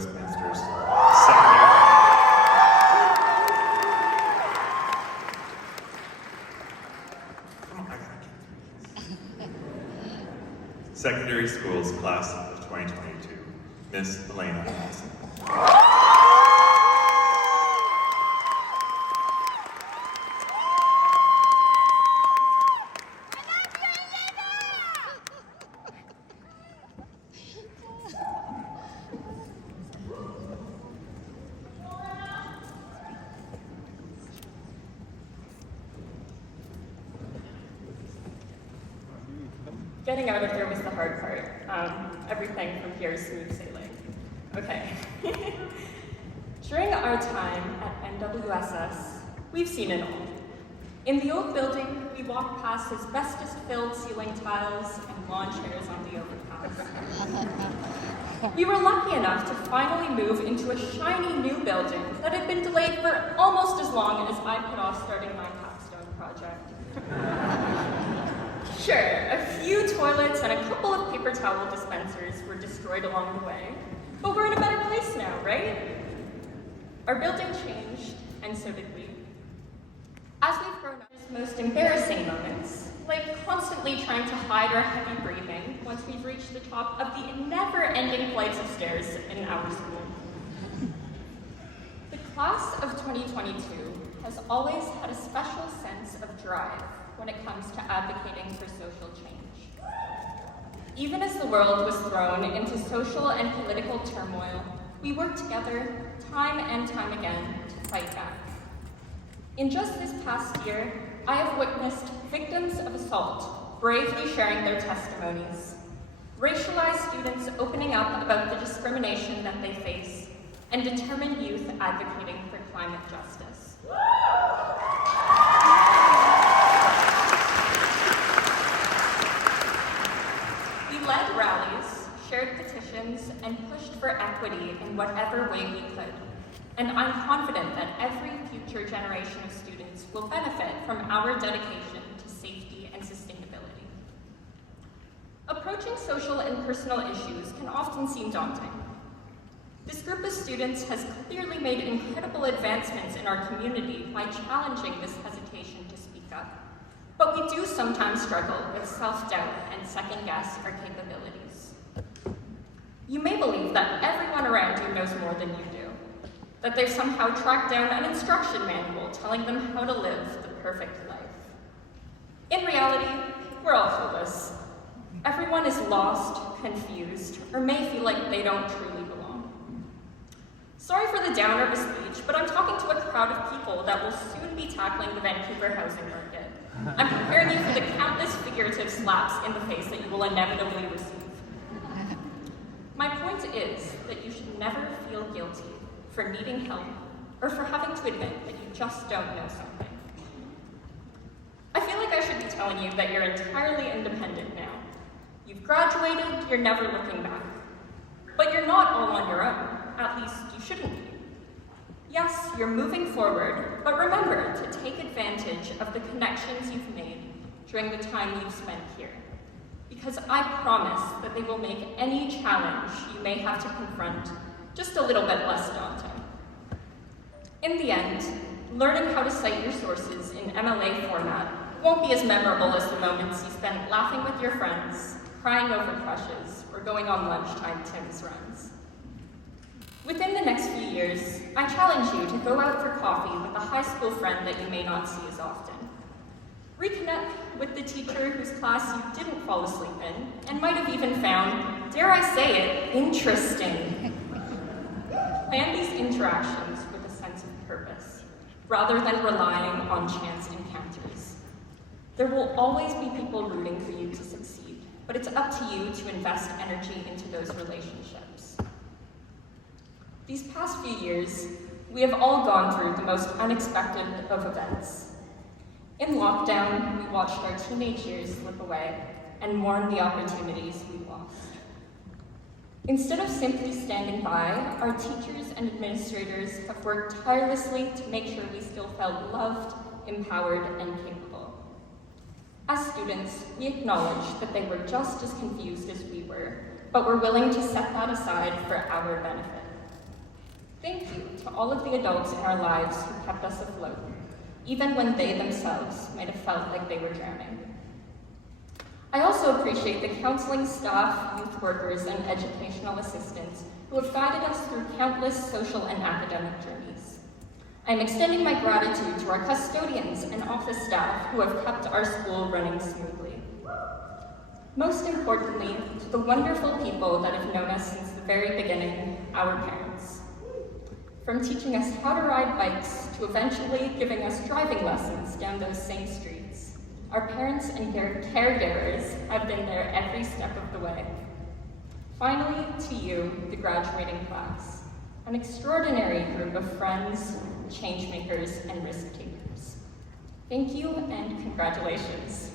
Westminster's secondary. Come on, I gotta get through this. Secondary Schools Class of 2022, Miss Elena. Getting out of here was the hard part. Everything from here is smooth sailing. Okay. During our time at NWSS, we've seen it all. In the old building, we walked past asbestos-filled ceiling tiles and lawn chairs on the overpass. We were lucky enough to finally move into a shiny new building that had been delayed for almost as long as I put off starting my capstone project. Sure, a few toilets and a couple of paper towel dispensers were destroyed along the way, but we're in a better place now, right? Our building changed, and so did we. As we've grown up, there's most embarrassing moments, like constantly trying to hide our heavy breathing once we've reached the top of the never-ending flights of stairs in our school. The class of 2022 has always had a special sense of drive when it comes to advocating for social change. Even as the world was thrown into social and political turmoil, we worked together time and time again to fight back. In just this past year, I have witnessed victims of assault bravely sharing their testimonies, racialized students opening up about the discrimination that they face, and determined youth advocating for climate justice. We led rallies, shared petitions, and pushed for equity in whatever way we could. And I'm confident that every future generation of students will benefit from our dedication to safety and sustainability. Approaching social and personal issues can often seem daunting. This group of students has clearly made incredible advancements in our community by challenging this hesitation to speak up. But we do sometimes struggle with self-doubt and second-guess our capabilities. You may believe that everyone around you knows more than you do, that they've somehow tracked down an instruction manual telling them how to live the perfect life. In reality, we're all clueless. Everyone is lost, confused, or may feel like they don't truly belong. Sorry for the downer of a speech, but I'm talking to a crowd of people that will soon be tackling the Vancouver housing market. I'm preparing you for the countless figurative slaps in the face that you will inevitably receive. My point is that you should never feel guilty for needing help or for having to admit that you just don't know something. I feel like I should be telling you that you're entirely independent now. You've graduated, you're never looking back. But you're not all on your own, at least you shouldn't be. Yes, you're moving forward, but remember to take advantage of the connections you've made during the time you've spent here. Because I promise that they will make any challenge you may have to confront just a little bit less daunting. In the end, learning how to cite your sources in MLA format won't be as memorable as the moments you spent laughing with your friends, crying over crushes, or going on lunchtime Tim's runs. Within the next few years, I challenge you to go out for coffee with a high school friend that you may not see as often. Reconnect with the teacher whose class you didn't fall asleep in, and might have even found, dare I say it, interesting. Plan these interactions with a sense of purpose, rather than relying on chance encounters. There will always be people rooting for you to succeed, but it's up to you to invest energy into those relationships. These past few years, we have all gone through the most unexpected of events. In lockdown, we watched our teenage years slip away and mourned the opportunities we lost. Instead of simply standing by, our teachers and administrators have worked tirelessly to make sure we still felt loved, empowered, and capable. As students, we acknowledge that they were just as confused as we were, but were willing to set that aside for our benefit. Thank you to all of the adults in our lives who kept us afloat, even when they themselves might have felt like they were drowning. I also appreciate the counseling staff, youth workers, and educational assistants who have guided us through countless social and academic journeys. I am extending my gratitude to our custodians and office staff who have kept our school running smoothly. Most importantly, to the wonderful people that have known us since the very beginning, our parents. From teaching us how to ride bikes to eventually giving us driving lessons down those same streets, our parents and caregivers have been there every step of the way. Finally, to you, the graduating class, an extraordinary group of friends, changemakers, and risk takers. Thank you and congratulations.